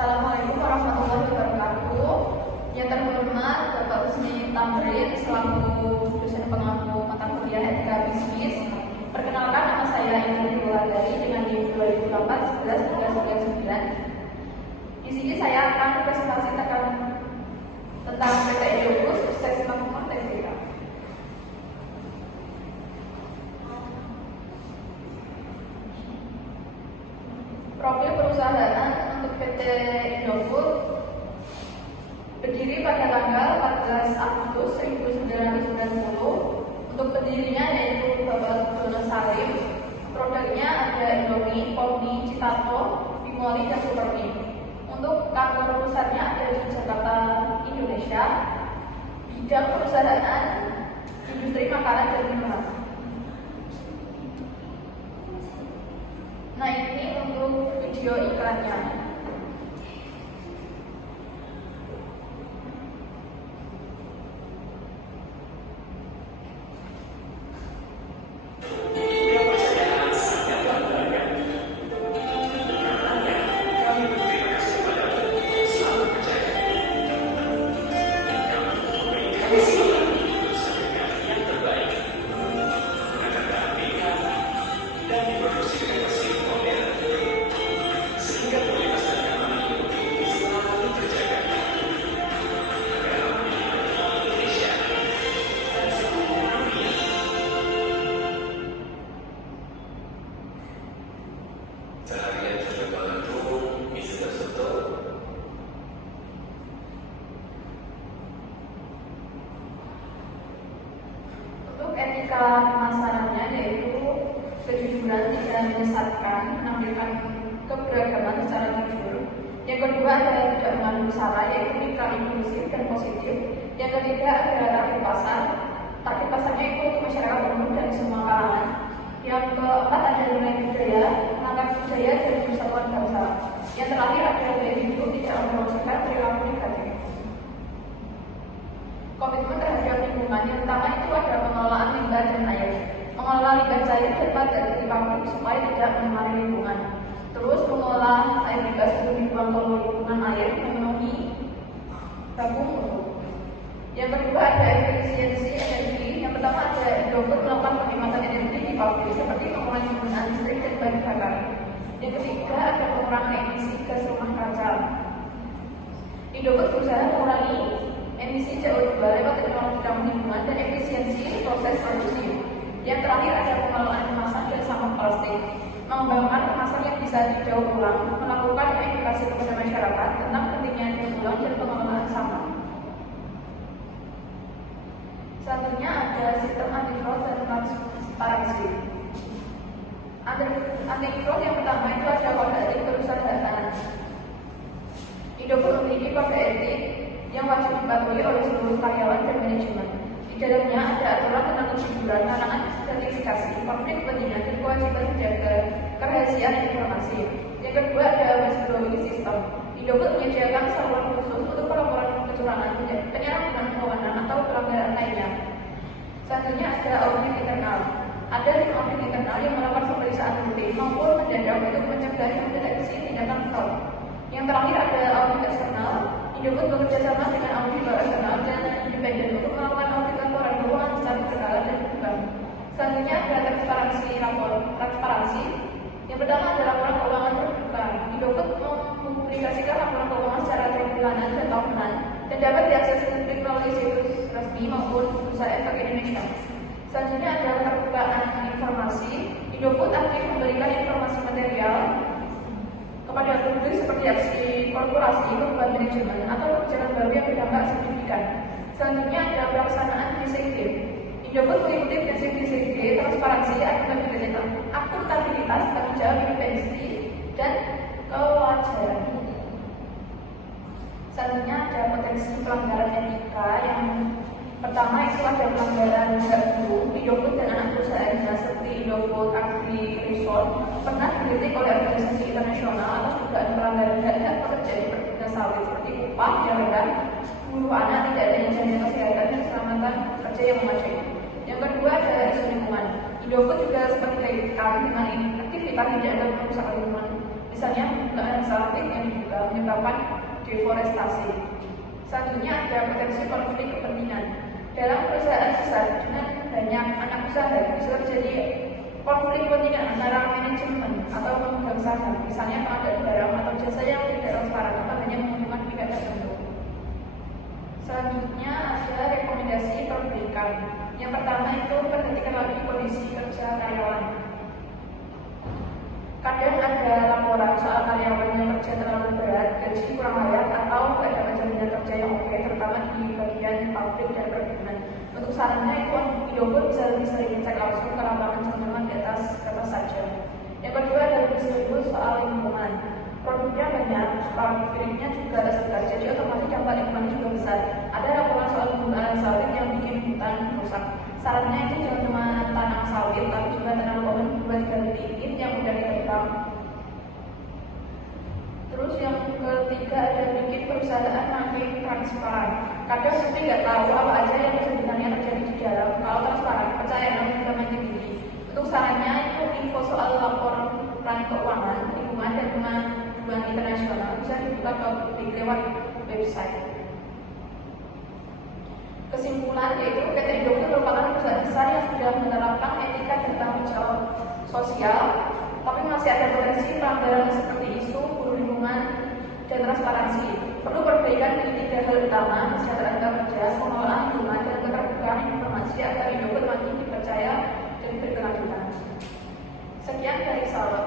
Assalamualaikum warahmatullahi wabarakatuh. Yang terhormat Bapak Husni Tamrin selaku dosen pengampu mata kuliah etika bisnis. Perkenalkan, nama saya Ingrid Wulandari dengan NIM 2018-11-399. Di sini saya akan presentasi tentang PT Indofood sukses makmur TBK. Profil perusahaan untuk PT Indofood berdiri pada tanggal 14 Agustus 1990. Untuk pendirinya yaitu Bapak Dono Salim. Produknya ada Indomie, Pomni, Citato, Bimoli, dan Supermi. Untuk kantor pusatnya ada di Jakarta, Indonesia. Bidang perusahaan industri makanan dan minuman. Nah, ini untuk video iklannya. Etika pemasarannya yaitu kejujuran, tidak menyesatkan, menampilkan keberagaman secara jujur. Yang kedua adalah tidak mengandung sara, yaitu mitra inklusif dan positif. Yang ketiga adalah target pasar. Target pasarnya itu untuk masyarakat umum dan semua kalangan. Yang keempat adalah nilai budaya, mengangkat budaya dan persatuan bangsa. Yang terakhir adalah gaya hidup tidak mempermasalahkan perilaku negatif. Komitmen terhadap lingkungan yang pertama itu ada pengelolaan limbah dan air. Mengelola limbah cair dan padat dari pabrik supaya tidak mencemari lingkungan. Terus mengolah air limbah sebelum dibuang ke lingkungan air memenuhi baku mutu. Yang kedua ada efisiensi energi. Yang pertama ada Indofood melakukan penghematan energi di pabrik seperti mengurangi penggunaan listrik dan bahan bakar. Yang ketiga ada pengurangan emisi gas rumah kaca. Indofood berusaha mengurangi emisi CO2 lewat teknologi ramah lingkungan dan efisiensi proses produksi. Yang terakhir ada pengelolaan kemasan dan sampah plastik. Mengembangkan kemasan yang bisa didaur ulang, melakukan edukasi kepada masyarakat tentang pentingnya daur ulang dan pengelolaan sampah. Selanjutnya ada sistem anti-fraud dan transparansi. Anti-fraud yang pertama itu ada kode etik perusahaan. Indofood memiliki kode etik yang wajib dipatuhi oleh seluruh karyawan dan manajemen. Di dalamnya ada aturan tentang kejujuran, larangan sertifikasi, konflik kepentingan, dan kewajiban menjaga kerahasiaan informasi. Yang kedua ada whistleblowing system. Indofood menyediakan saluran khusus untuk pelaporan kecurangan, penyalahgunaan wewenang atau pelanggaran lainnya. Selanjutnya ada audit internal. Ada tim audit internal yang melakukan pemeriksaan rutin maupun mendadak untuk mencegah dan mendeteksi tindakan fraud. Yang terakhir ada audit eksternal. Indofood bekerjasama dengan auditor eksternal dan independen untuk melakukan audit laporan keuangan secara berkala dan terbuka. Selanjutnya ada transparansi. Yang pertama adalah laporan keuangan terbuka. Indofood mempublikasikan laporan keuangan secara bulanan dan tahunan dan dapat diakses publik melalui situs resmi maupun bursa efek Indonesia. Selanjutnya ada keterbukaan informasi. Indofood aktif memberikan informasi material kepada publik seperti aksi korporasi, perubahan manajemen, atau kebijakan baru yang berdampak signifikan. Selanjutnya ada pelaksanaan 3C. Indofood mengikuti prinsip 3C, transparansi, akuntabilitas, tanggung jawab, independensi, dan kewajaran. Selanjutnya ada potensi pelanggaran etika. Yang pertama itu ada pelanggaran hukum. Indofood dan anak perusahaannya seperti Indofood Agri Resort pernah dikritik oleh organisasi internasional atas dugaan pelanggaran hak pekerja di perkebunan sawit seperti upah yang rendah, buruh anak, tidak adanya jaminan kesehatan dan keselamatan kerja yang memadai. Yang kedua adalah isu lingkungan. Indofood juga sempat dikaitkan dengan aktivitas tidak ada merusak lingkungan, misalnya penggunaan sawit yang diduga menyebabkan deforestasi. Selanjutnya ada potensi konflik kepentingan. Dalam perusahaan besar dengan banyak anak usaha bisa terjadi konflik kepentingan antara manajemen atau pemegang saham, misalnya pengadaan barang atau jasa yang tidak transparan atau hanya menguntungkan pihak tertentu. Selanjutnya ada rekomendasi perbaikan. Yang pertama itu perhatikan lagi kondisi kerja karyawan. Kadang ada laporan soal karyawan yang kerja terlalu berat, gaji kurang layak, atau tidak dapat jaminan kerja yang oke, terutama di bagian pabrik dan perkebunan. Untuk sarannya itu Indofood bisa lebih sering cek langsung ke lapangan contohnya di atas kertas saja. Yang kedua adalah diskusi soal lingkungan. Produknya banyak, pabriknya juga tersebar, jadi otomatis dampak lingkungan juga besar. Ada laporan soal penggunaan sawit yang bikin hutan rusak. Sarannya itu jangan cuma tanam sawit, tapi juga tanam pohon buat ganti yang mudah ditebang. Terus yang ketiga ada bikin perusahaan makin transparan. Kadang seperti nggak tahu apa aja yang sebenarnya terjadi di dalam. Kalau transparan, percaya namanya juga makin tinggi. Untuk sarannya itu info soal laporan keuangan, lingkungan dan kemajuan internasional bisa dibuka ke publik lewat website. Kesimpulan yaitu PT Indofood merupakan perusahaan besar yang sudah menerapkan etika dan tanggung jawab sosial, tapi masih ada potensi pelanggaran seperti isu buruh lingkungan dan transparansi. Perlu perbaikan di 3 hal utama: kesejahteraan kerja, pengelolaan lingkungan, dan keterbukaan informasi agar Indofood makin dipercaya dan berkelanjutan. Sekian dari saya.